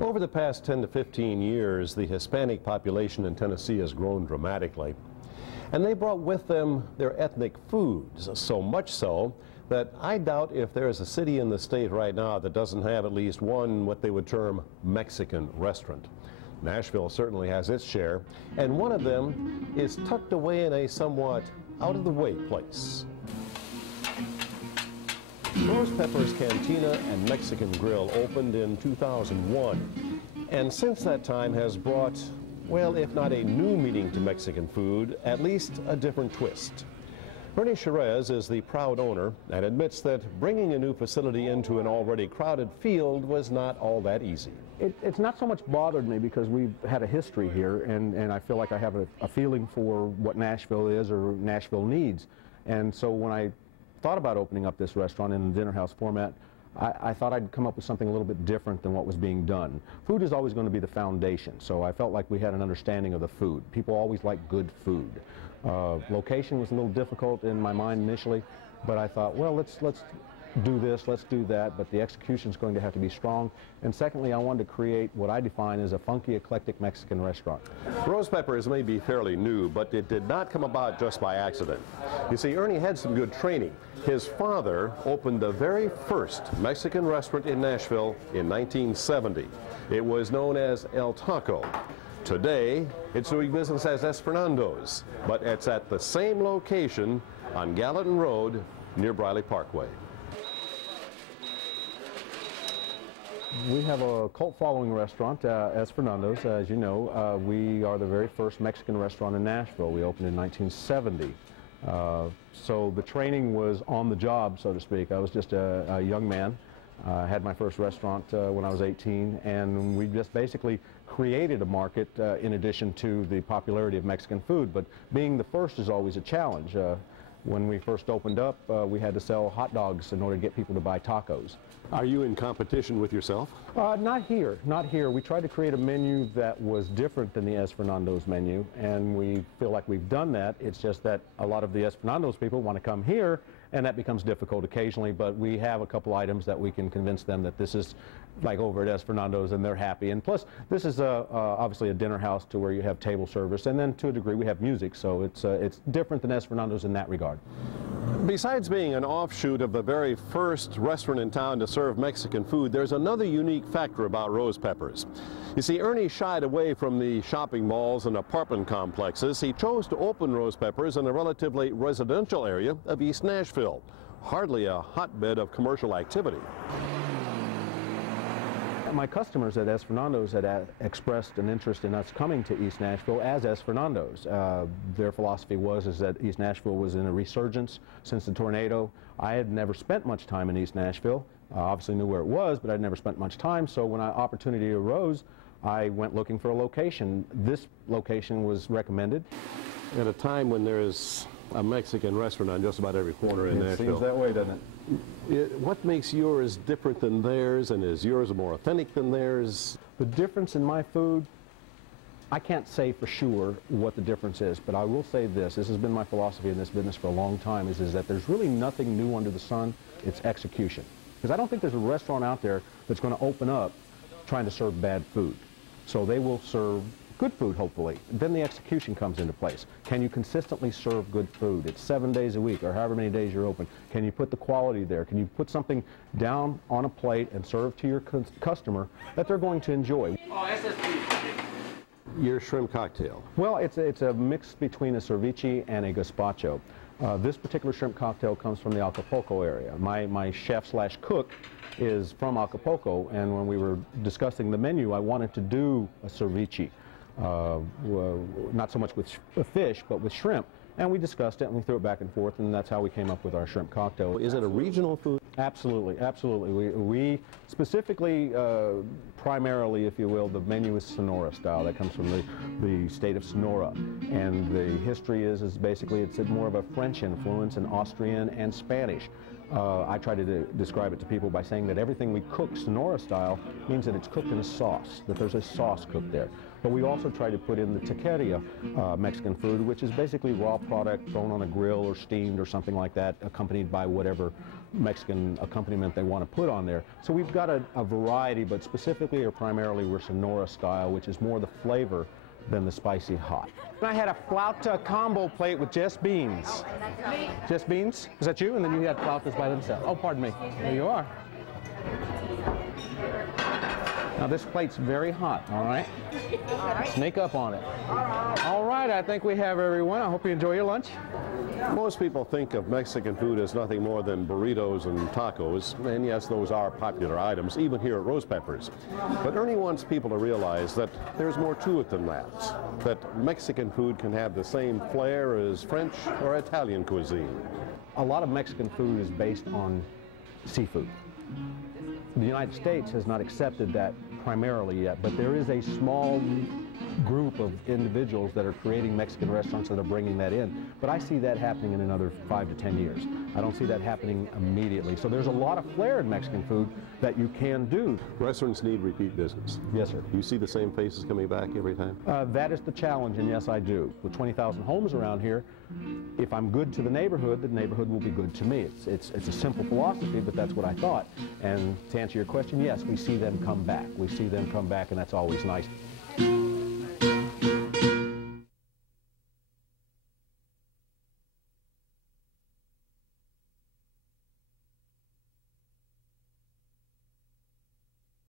Over the past 10 to 15 years, the Hispanic population in Tennessee has grown dramatically. And they brought with them their ethnic foods, so much so that I doubt if there is a city in the state right now that doesn't have at least one what they would term Mexican restaurant. Nashville certainly has its share, and one of them is tucked away in a somewhat out-of-the-way place. Rosepepper's Cantina and Mexican Grill opened in 2001, and since that time has brought, well, if not a new meaning to Mexican food, at least a different twist. Ernie Cherez is the proud owner and admits that bringing a new facility into an already crowded field was not all that easy. It's not so much bothered me because we've had a history here, and I feel like I have a feeling for what Nashville is or Nashville needs. And so when I thought about opening up this restaurant in the dinner house format, I thought I'd come up with something a little bit different than what was being done. Food is always going to be the foundation, so I felt like we had an understanding of the food. People always like good food. Location was a little difficult in my mind initially, but I thought, well, let's do this, let's do that, but the execution is going to have to be strong. And secondly, I wanted to create what I define as a funky, eclectic Mexican restaurant. Rosepepper's may be fairly new, but it did not come about just by accident. You see, Ernie had some good training. His father opened the very first Mexican restaurant in Nashville in 1970. It was known as El Taco. Today, it's doing business as Es Fernando's, but it's at the same location on Gallatin Road near Briley Parkway. We have a cult following restaurant, Es Fernando's. As you know, we are the very first Mexican restaurant in Nashville. We opened in 1970. So the training was on the job, so to speak. I was just a young man. I had my first restaurant when I was 18, and we just basically created a market in addition to the popularity of Mexican food. But being the first is always a challenge. When we first opened up, we had to sell hot dogs in order to get people to buy tacos. Are you in competition with yourself? Not here, not here. We tried to create a menu that was different than the Es Fernando's menu, and we feel like we've done that. It's just that a lot of the Es Fernando's people want to come here, and that becomes difficult occasionally, but we have a couple items that we can convince them that this is like over at Es Fernando's, and they're happy. And plus, this is obviously a dinner house to where you have table service, and then to a degree we have music, so it's different than Es Fernando's in that regard. Besides being an offshoot of the very first restaurant in town to serve Mexican food, there's another unique factor about Rosepepper's. You see, Ernie shied away from the shopping malls and apartment complexes. He chose to open Rosepepper's in a relatively residential area of East Nashville, hardly a hotbed of commercial activity. My customers at Es Fernando's had expressed an interest in us coming to East Nashville as Es Fernando's. Their philosophy was that East Nashville was in a resurgence since the tornado. I had never spent much time in East Nashville. Obviously knew where it was, but I'd never spent much time, so when opportunity arose, I went looking for a location. This location was recommended. At a time when there is a Mexican restaurant on just about every corner in Nashville. It seems that way, doesn't it? What makes yours different than theirs, and is yours more authentic than theirs? The difference in my food, I can't say for sure what the difference is, but I will say this. This has been my philosophy in this business for a long time, is that there's really nothing new under the sun. It's execution. Because I don't think there's a restaurant out there that's going to open up trying to serve bad food. So they will serve good food, hopefully. Then the execution comes into place. Can you consistently serve good food? It's 7 days a week, or however many days you're open. Can you put the quality there? Can you put something down on a plate and serve to your customer that they're going to enjoy? Your shrimp cocktail. Well, it's a mix between a ceviche and a gazpacho. This particular shrimp cocktail comes from the Acapulco area. My chef/cook is from Acapulco, and when we were discussing the menu, I wanted to do a ceviche. Not so much with fish, but with shrimp. And we discussed it, and we threw it back and forth, and that's how we came up with our shrimp cocktail. Is it a regional food? Absolutely, absolutely. We specifically, primarily, if you will, the menu is Sonora style. That comes from the state of Sonora. And the history is basically it's more of a French influence, and Austrian and Spanish. I try to describe it to people by saying that everything we cook Sonora style means that it's cooked in a sauce, that there's a sauce cooked there. But we also try to put in the taqueria Mexican food, which is basically raw product thrown on a grill or steamed or something like that, accompanied by whatever Mexican accompaniment they want to put on there. So we've got a variety, but specifically or primarily we're Sonora style, which is more the flavor than the spicy hot. And I had a flauta combo plate with just beans. Just beans? Is that you? And then you had flautas by themselves. Oh, pardon me. There you are. Now this plate's very hot, all right? Sneak up on it. All right, I think we have everyone. I hope you enjoy your lunch. Most people think of Mexican food as nothing more than burritos and tacos, and yes, those are popular items, even here at Rosepepper's. But Ernie wants people to realize that there's more to it than that Mexican food can have the same flair as French or Italian cuisine. A lot of Mexican food is based on seafood. The United States has not accepted that primarily yet, but there is a small group of individuals that are creating Mexican restaurants that are bringing that in. But I see that happening in another 5 to 10 years. I don't see that happening immediately. So there's a lot of flair in Mexican food that you can do. Restaurants need repeat business. Yes, sir. You see the same faces coming back every time? That is the challenge, and yes, I do. With 20,000 homes around here, if I'm good to the neighborhood will be good to me. It's a simple philosophy, but that's what I thought. And to answer your question, yes, we see them come back. We see them come back, and that's always nice.